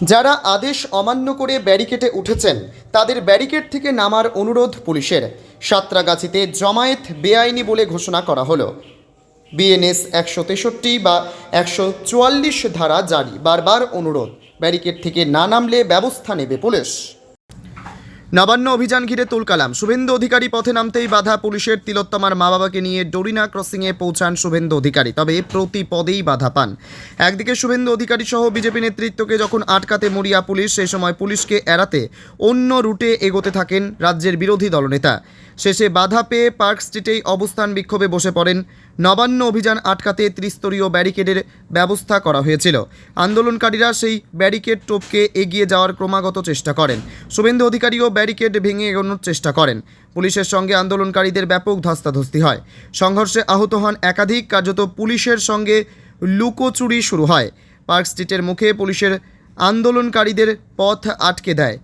যারা আদেশ অমান্য করে ব্যারিকেটে উঠেছেন, তাদের ব্যারিকেড থেকে নামার অনুরোধ পুলিশের। সাঁতরাগাছিতে জমায়েত বেআইনি বলে ঘোষণা করা হলো। বিএনএস একশো তেষট্টি বা একশো চুয়াল্লিশ ধারা জারি। বারবার অনুরোধ। ব্যারিকেড থেকে না নামলে ব্যবস্থা নেবে পুলিশ। নবান্ন অভিযান ঘিরে তুলকালাম। শুভেন্দু অধিকারী পথে নামতেই বাধা পুলিশের। তিলোত্তমার মা বাবাকে নিয়ে ডোরিনা ক্রসিংয়ে পৌঁছান শুভেন্দু অধিকারী, তবে প্রতি পদেই বাধা পান। একদিকে শুভেন্দু অধিকারী সহ বিজেপি নেতৃত্বকে যখন আটকাতে মরিয়া পুলিশ, সেই সময় পুলিশকে এড়াতে অন্য রুটে এগোতে থাকেন রাজ্যের বিরোধী দলনেতা। শেষে বাধা পেয়ে পার্ক স্ট্রিটেই অবস্থান বিক্ষোভে বসে পড়েন নবান্ন অভিযান আটকাতে ত্রিস্তরীয় ব্যারিকেডের ব্যবস্থা করা হয়েছিল। আন্দোলনকারীরা সেই ব্যারিকেড টোপকে এগিয়ে যাওয়ার ক্রমাগত চেষ্টা করেন। শুভেন্দু অধিকারীও ব্যারিকেড ভেঙে এগোনোর চেষ্টা করেন। পুলিশের সঙ্গে আন্দোলনকারীদের ব্যাপক ধস্তাধস্তি হয়। সংঘর্ষে আহত হন একাধিক, কার্যত পুলিশের সঙ্গে লুকোচুরি শুরু হয়। পার্ক স্ট্রিটের মুখে পুলিশের আন্দোলনকারীদের পথ আটকে দেয়।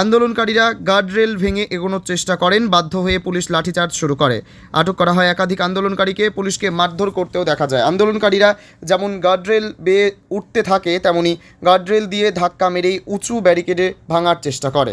আন্দোলনকারীরা গার্ডরেল ভেঙে এগোনোর চেষ্টা করেন, বাধ্য হয়ে পুলিশ লাঠিচার্জ শুরু করে। আটক করা হয় একাধিক আন্দোলনকারীকে, পুলিশকে মারধর করতেও দেখা যায়। আন্দোলনকারীরা যেমন গার্ডরেল বেয়ে উঠতে থাকে, তেমনি গার্ডরেল দিয়ে ধাক্কা মেরেই উঁচু ব্যারিকেডে ভাঙার চেষ্টা করে।